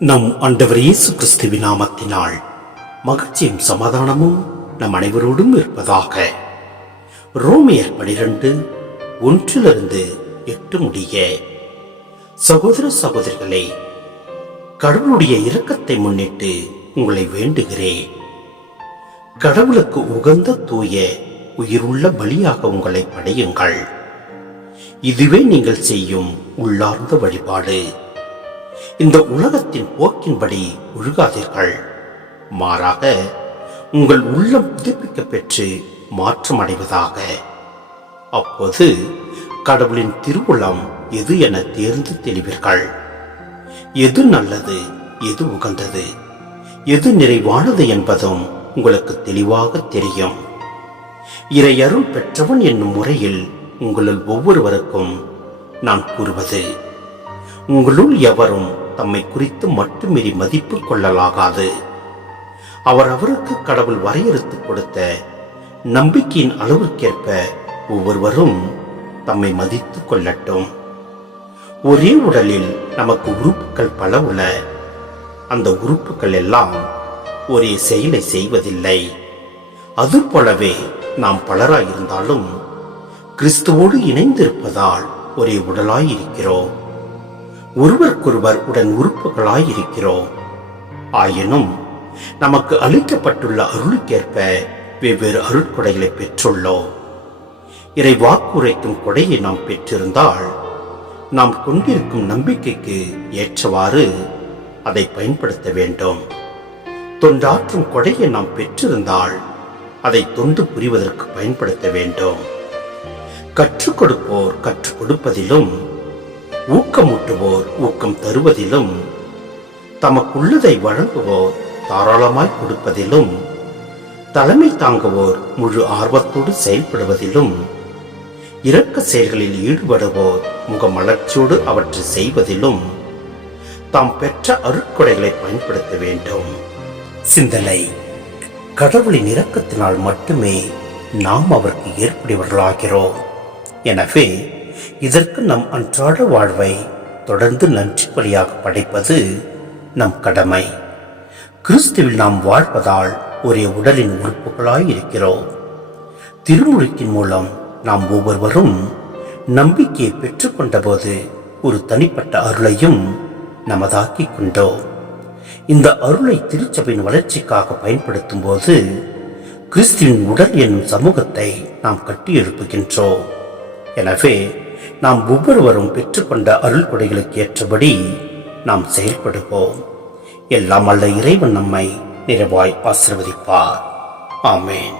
நம் ஆண்டவர் இயேசு கிறிஸ்துவின் நாமத்தினால் மகிழ்ச்சியும் சமாதானமும் நம் அனைவரோடும் இருப்பதாக. ரோமியர் 12:1-8 முடிய. சகோதர சகோதரிகளே, கடவுளுடைய இரக்கத்தை முன்னிட்டு உங்களை வேண்டுகிறேன். கடவுளுக்கு உகந்த தூய உயிருள்ள பலியாக உங்களை படையுங்கள். இதுவே நீங்கள் செய்யும் உள்ளார்ந்த வழிபாடு. இந்த உலகத்தின் போக்கின்படி ஒழுகாதீர்கள், மாறாக உங்கள் உள்ளம் புதுப்பிக்க பெற்று மாற்றம் அடைவதாக. அப்போது கடவுளின் திருவுளம் எது என தேர்ந்து தெளிவீர்கள். எது நல்லது, எது உகந்தது, எது நிறைவானது என்பதும் உங்களுக்கு தெளிவாக தெரியும். இறையருள் பெற்றவன் என்னும் முறையில் உங்களுள் ஒவ்வொருவருக்கும் நான் கூறுவது, உங்களுள் எவரும் தம்மை குறித்து மட்டுமீறி மதிப்பு கொள்ளலாகாது. அவருக்கு கடவுள் வரையறுத்து கொடுத்த நம்பிக்கையின் அளவிற்கேற்ப ஒவ்வொருவரும் தம்மை மதித்து கொள்ளட்டும். ஒரே உடலில் நமக்கு உறுப்புகள் பல உள்ள, அந்த உறுப்புகள் எல்லாம் ஒரே செயலை செய்வதில்லை. அதுபோலவே நாம் பலராயிருந்தாலும் கிறிஸ்துவோடு இணைந்திருப்பதால் ஒரே உடலாயிருக்கிறோம். ஒருவருக்கொருவர் உடன் உறுப்புகளாயிருக்கிறோம். ஆயினும் நமக்கு அளிக்கப்பட்டுள்ள அருளுக்கேற்ப வெவ்வேறு அருட்கொடைகளை பெற்றுள்ளோம். இறை வாக்குரைக்கும் கொடையை நாம் பெற்றிருந்தால் நாம் கொண்டிருக்கும் நம்பிக்கைக்கு ஏற்றவாறு அதை பயன்படுத்த வேண்டும். தொண்டாற்றும் கொடையை நாம் பெற்றிருந்தால் அதை தொண்டு புரிவதற்கு பயன்படுத்த வேண்டும். கற்றுக் கொடுப்போர் கற்றுக் கொடுப்பதிலும், ஊக்கமூட்டுவோர் ஊக்கம் தருவதிலும், தமக்குள்ளதை வழங்குவோர் தாராளமாய் கொடுப்பதிலும், தலைமை தாங்குவோர் முழு ஆர்வத்தோடு செயல்படுவதிலும், இரக்க செயல்களில் ஈடுபடுவோர் முகமலர்ச்சியோடு அவற்றை செய்வதிலும் தாம் பெற்ற அருட்கொடைகளை பயன்படுத்த வேண்டும். சிந்தனை: கடவுளின் இரக்கத்தினால் மட்டுமே நாம் அவருக்கு ஏற்புடையவர்களாகிறோம். எனவே இதற்கு நம் அன்றாட வாழ்வை தொடர்ந்து நன்றி பலியாக படைப்பது நம் கடமை. கிறிஸ்துவில் நாம் வாழ்வதால் ஒரே உடலின் உறுப்புகளாய் இருக்கிறோம். திருமுழுக்கின் மூலம் நாம் ஒவ்வொருவரும் நம்பிக்கையை பெற்றுக்கொண்ட போது ஒரு தனிப்பட்ட அருளையும் நமதாக்கி கொண்டோம். இந்த அருளை திருச்சபையின் வளர்ச்சிக்காக பயன்படுத்தும் போது கிறிஸ்துவின் உடல் என்னும் சமூகத்தை நாம் கட்டி எழுப்புகின்றோம். எனவே நாம் ஒவ்வொருவரும் பெற்றுக்கொண்ட அருள் கொடைகளுக்கு ஏற்றபடி நாம் செயல்படுவோம். எல்லாம் அல்ல இறைவன் நம்மை நிறைவாய் ஆசீர்வதிப்பார். ஆமென்.